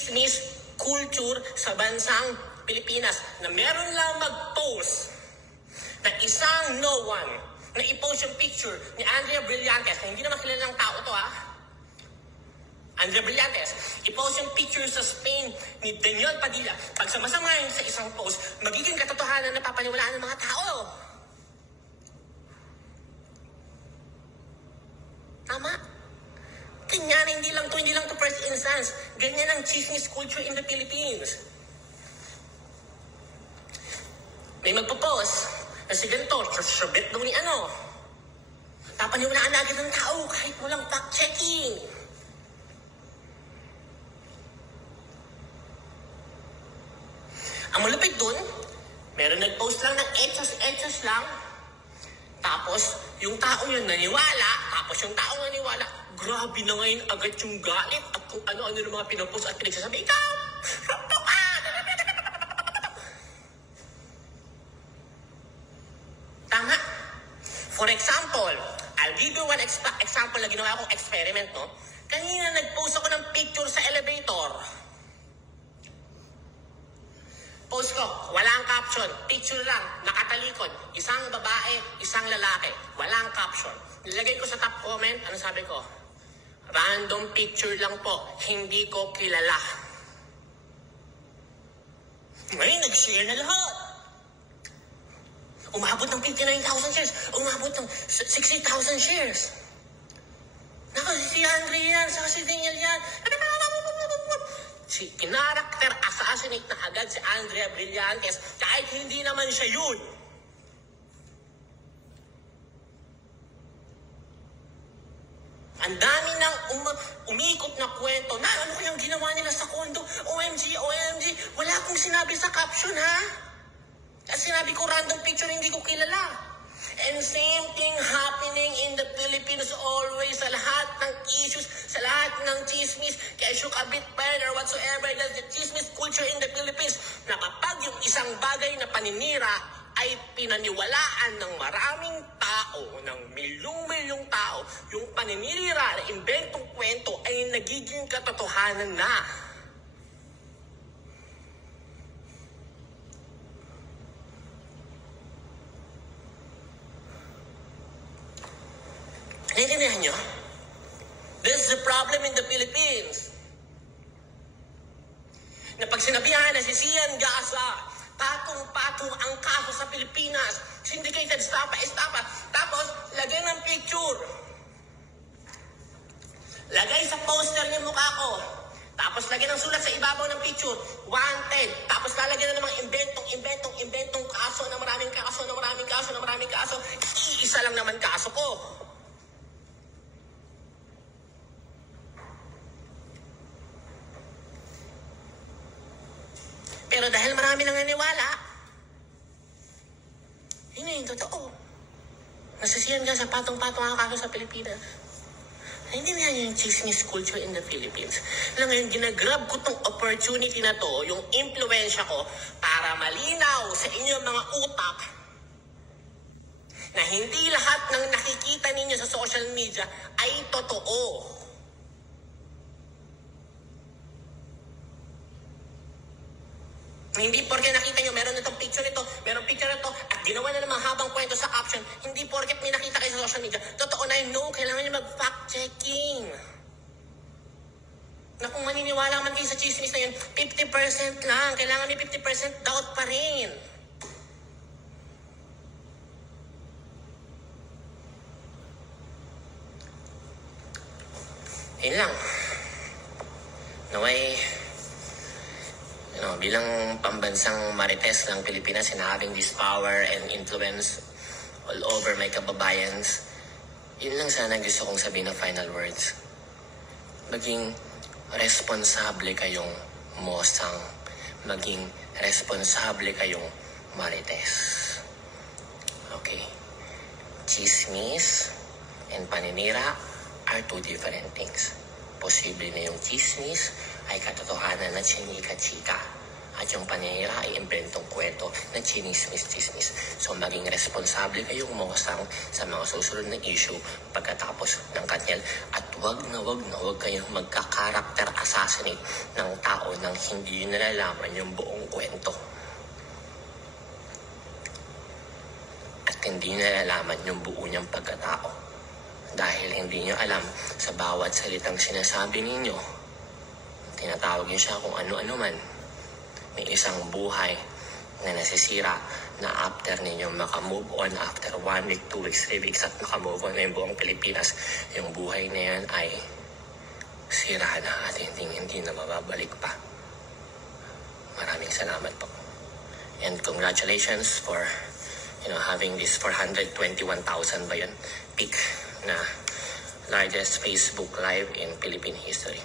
chismis culture sa bansang Pilipinas na meron lang mag-post na isang no one na i-post yung picture ni Andrea Brillantes na hindi naman kilalang tao to Andrea Brillantes, i-post yung picture sa Spain ni Daniel Padilla. Pag samasamahin sa isang post, magiging katotohanan na papaniwalaan ng mga tao. Tama? Ganyan, hindi lang to first instance. Ganyan ang chismis culture in the Philippines. May magpo-post na si ganito, syabit daw ni ano. Papaniwalaan na agad ng tao kahit walang fact-checking. Ang malupit dun, meron nag-post lang ng etchos lang. Tapos, yung taong yun naniwala. Tapos yung taong naniwala, grabe na ngayon agad yung galit at kung ano-ano ng mga pinapost at pinagsasabi, ikaw! Rampo ka! Tama. For example, I'll give you one example na ginawa kong experiment, no? Kanina nag-post ako ng picture sa elevator. Post ko, walang caption, picture lang, nakatalikod, isang babae, isang lalaki, walang caption. Nilagay ko sa top comment, ano sabi ko? Random picture lang po, hindi ko kilala. Ngayon, nag-share na lahat. Umabot ng 59,000 shares, umabot ng 60,000 shares. Naku, si Andrea yan, saka si Daniel yan. Si character assassinate na agad si Andrea Brillantes kahit hindi naman siya yun. Ang dami ng umikot na kwento na ano kayang ginawa nila sa kondo. OMG, wala akong sinabi sa caption ha. Kasi sinabi ko random picture hindi ko kilala. And same thing happening in the Philippines always sa lahat ng issues, sa lahat ng chismis, kaya shook a bit pen or whatsoever, that's the chismis culture in the Philippines, na kapag yung isang bagay na paninira ay pinaniwalaan ng maraming tao, ng milyong-milyong tao, yung paninira na inventong kwento ay nagiging katotohanan na. Naiintindihan nyo? This is the problem in the Philippines. Na pag sinabihan na si Sian Gasa, patong-patong ang kaso sa Pilipinas, syndicated estafa, tapos lagay ng picture. Lagay sa poster niya mukha ko. Tapos lagay ng sulat sa ibabaw ng picture, wanted. Tapos lalagyan na namang inventong kaso na maraming kaso. Iisa lang naman kaso ko. Pero dahil marami nang naniwala, yun na yung totoo. Nasisiyan ka sa patong-patong ang kaso sa Pilipinas. Hindi na yan yung chismis culture in the Philippines. Alam ngayon, ginagrab ko tong opportunity na to, yung influensya ko, para malinaw sa inyong mga utak na hindi lahat ng nakikita ninyo sa social media ay totoo. Hindi porke nakita nyo, meron itong picture nito, meron picture nito, at ginawa na ng habang kwento sa caption, hindi porke may nakita kayo sa social media, totoo na yun, no, kailangan nyo mag-fact-checking. Na kung maniniwala man kayo sa chismis na yun, 50% lang, kailangan may 50% doubt pa rin. Yun lang. Naway, bilang pambansang marites ng Pilipinas and having this power and influence all over my kababayans, yun lang sana gusto kong sabihin ng final words. Maging responsable kayong mosang, maging responsable kayong marites. Okay? Chismis and paninira are two different things. Posible na yung chismis ay katotohanan at chika-chika. at yung panira ay imbentong kwento na chinismis-chismis. So maging responsable kayong mosang sa mga susunod na issue pagkatapos ng Katniel at wag kayong magka-character assassinate ng tao nang hindi nyo nalalaman yung buong kwento. At hindi nyo nalalaman yung buo niyang pagkatao. Dahil hindi nyo alam sa bawat salitang sinasabi ninyo, tinatawag niyo siya kung ano-ano man. May isang buhay na nasisira na after ninyo makamove on after 1 week, 2 weeks, 3 weeks at makamove on na yung buong Pilipinas, yung buhay na yan ay sira na at hindi na mababalik pa. Maraming salamat po. And congratulations for having this 421,000 ba yun? Peak na largest Facebook Live in Philippine history.